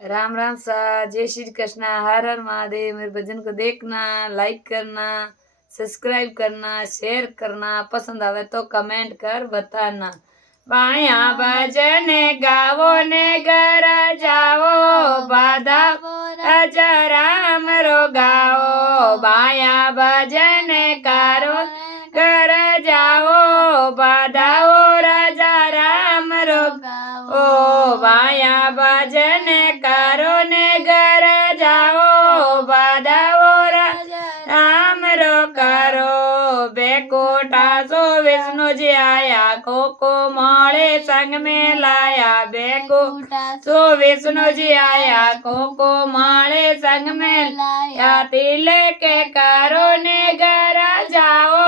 राम राम सा, जय श्री कृष्णा, हर हर महादेव। मेरे भजन को देखना, लाइक करना, सब्सक्राइब करना, शेयर करना, पसंद आवे तो कमेंट कर बताना। बाया भजन गावो ने घर जाओ, बाधा राजा राम रो गाओ। बाया भजन करो घर जाओ, बाधाओ राजा राम रो गाओ। बाया भजन करो ने घर जाओ, बाधाओ राजा राम रो करो। बेकोटा सो विष्णु जी आया, को माले संग में लाया। बेकोटा सो विष्णु जी आया, को माले संग में लाया। तिलक करो ने घर जाओ,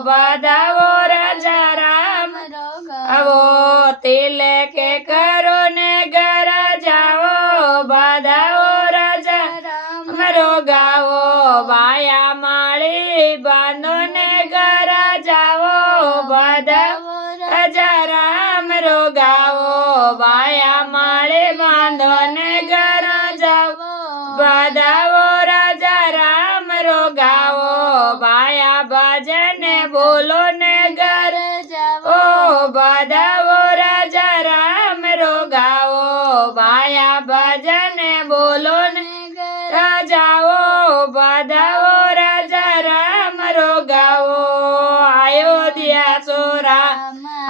बाधाओ राजा राम रो गाओ। तिलक करो ने घर जाओ, बाधाओ राजा राम रो गाओ। बाया माली बांधो ने घर जाओ, बाधाओ राजा राम रो गाओ। बाया माली बांधो ने घर जाओ, बाधाओ राजा राम रो गाओ। बाया भजन बोलो ने घर जाओ, बाधाओ राजा राम रो गाओ। बाया भजन बोलो ने घर जाओ, बाधाओ राजा राम रो गाओ। अयोध्या सोरा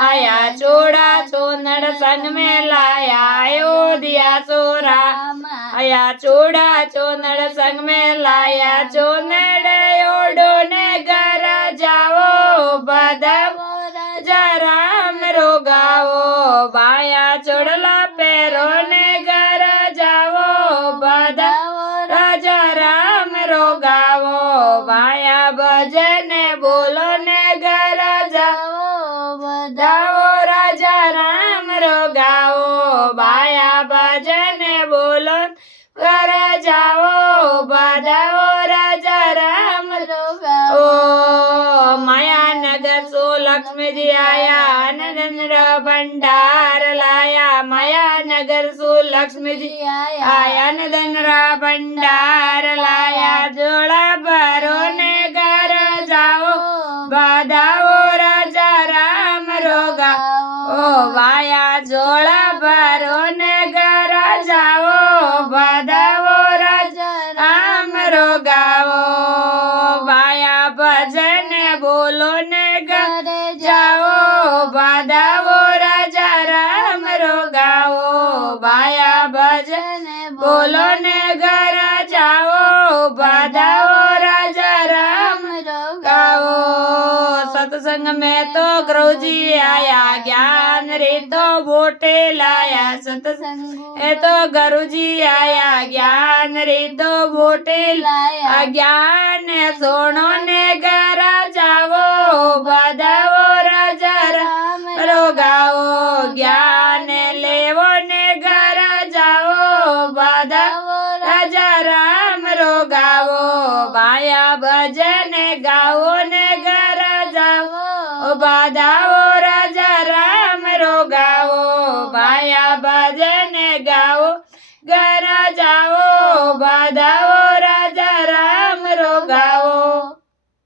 आया, चोड़ा चोनड़ संग में लाया। अयोध्या सोरा आया, चोड़ा चोनड़ संग में लाया। चोनड़ ओढ़ो ने घर जाओ, बाधाओ राजा राम रो गाओ। बाया चोड़ला पैरो ने घर जाओ, बाधाओ राजा राम रो गाओ। बाया भजन बोलो ने घर जाओ, बाधाओ राजा राम रो गाओ। बाया भजन बोलो घर जाओ, बाधाओ राजा राम रो गाओ। माया नगर सो लक्ष्मी जी आया, आनंद भंडार लाया। माया नगर सो लक्ष्मी जी आया, आनंद भंडार लाया। जोड़ा भरो ने घर जाओ, बाधाओ राजा राम रो गाओ। बाया जोड़ा भरो ने घर जाओ, बाधाओ राजा राम रो गाओ। बाया भजन बोलो ने घर जाओ, बाधाओ राजा राम रो गाओ। बाया भजन बोलो ने घर जाओ, बाधाओ राजा राम रो गाओ। सत्संग में तो गुरु जी आया, ज्ञान रे तो बोटे लाया। सत्संग में तो गुरु जी आया, ज्ञान रे तो बोटे लाया। ज्ञान सोनो ने घर जाओ, बाधाओ राजा राम रो गाओ। ज्ञान लेवो ने घर जाओ, बाधाओ राजा राम रो गाओ। बाया भजन गाओ ने घर जाओ, बाधाओ राजा राम रो गाओ। बाया भजन गाओ घर जाओ, बाधाओ